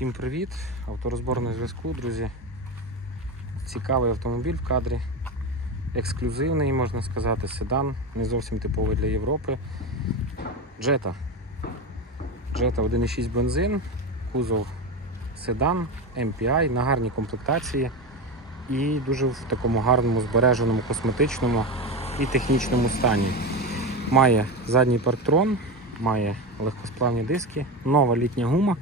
Всім привіт! Авторозборний зв'язку, друзі. Цікавий автомобіль в кадрі. Ексклюзивний, можна сказати, седан, не зовсім типовий для Європи. Jetta. Jetta 1.6 бензин, кузов седан, MPI на гарній комплектації і дуже в такому гарному, збереженому, косметичному і технічному стані. Має задній парктрон, має легкосплавні диски, нова літня гума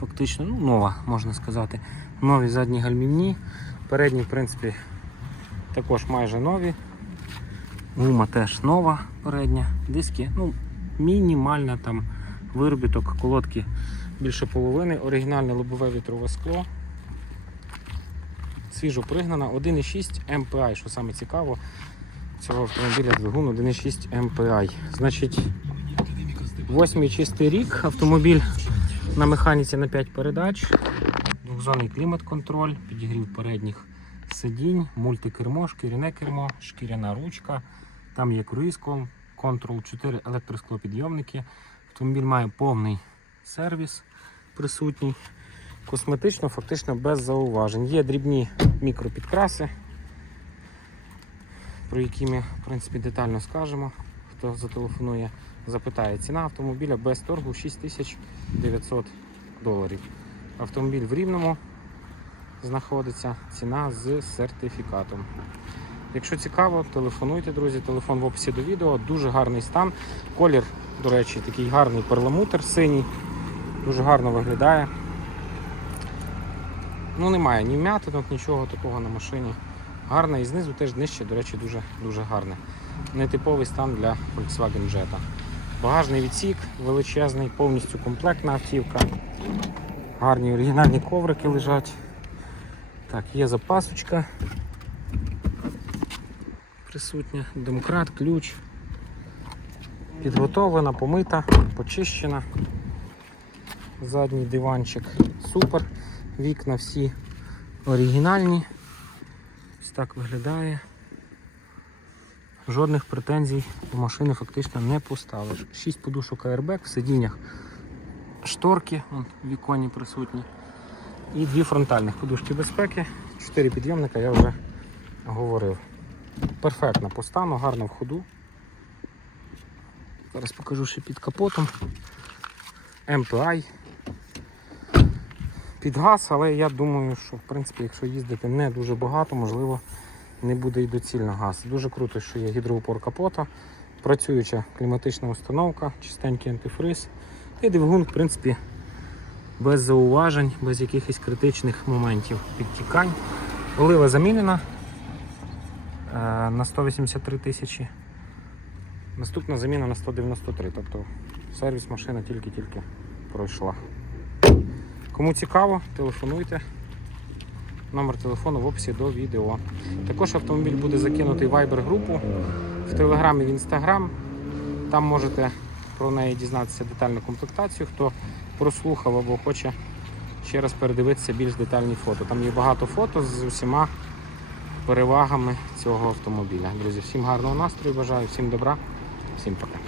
фактично ну, нова, можна сказати. Нові задні гальмівні. Передні, в принципі, також майже нові. Гума теж нова передня. Диски, ну, мінімальна там виробіток, колодки більше половини. Оригінальне лобове вітрове скло. Свіжо пригнана. 1,6 MPI, що саме цікаво. Цього автомобіля двигун 1,6 MPI. Значить, восьмий чистий рік автомобіль на механіці на 5 передач, двохзонний клімат-контроль, підігрів передніх сидінь, мультикермо, шкіряне кермо, шкіряна ручка. Там є круїз контрол, 4 електросклопідйомники. Автомобіль має повний сервіс присутній. Косметично, фактично без зауважень. Є дрібні мікропідкраси, про які ми в принципі, детально скажемо. Хто зателефонує, запитає. Ціна автомобіля без торгу 6900 доларів. Автомобіль в Рівному знаходиться, ціна з сертифікатом. Якщо цікаво, телефонуйте, друзі. Телефон в описі до відео. Дуже гарний стан. Колір, до речі, такий гарний перламутр синій. Дуже гарно виглядає. Ну, немає ні вмятинок, нічого такого на машині. Гарна і знизу теж днище, до речі, дуже, дуже гарне. Нетиповий стан для Volkswagen Jetta. Багажний відсік величезний, повністю комплектна автівка. Гарні оригінальні коврики лежать. Так, є запасочка. Присутня, домкрат, ключ. Підготовлена, помита, почищена. Задній диванчик супер. Вікна всі оригінальні. Ось так виглядає. Жодних претензій до машини фактично не поставиш. 6 подушок airbag в сидіннях шторки вон, в віконі присутні. І дві фронтальних подушки безпеки, 4 підйомника я вже говорив. Перфектно по стану, гарно в ходу. Зараз покажу ще під капотом. MPI. Під газ, але я думаю, що в принципі, якщо їздити не дуже багато, можливо не буде і доцільно газ. Дуже круто, що є гідроупор капота, працююча кліматична установка, чистенький антифриз. І двигун, в принципі, без зауважень, без якихось критичних моментів підтікань. Олива замінена е, на 183 тисячі. Наступна заміна на 193, тобто сервіс машина тільки-тільки пройшла. Кому цікаво, телефонуйте. Номер телефону в описі до відео. Також автомобіль буде закинутий в Viber групу в Телеграмі, в Інстаграм. Там можете про неї дізнатися детальну комплектацію, хто прослухав або хоче ще раз передивитися більш детальні фото. Там є багато фото з усіма перевагами цього автомобіля. Друзі, всім гарного настрою бажаю, всім добра, всім пока.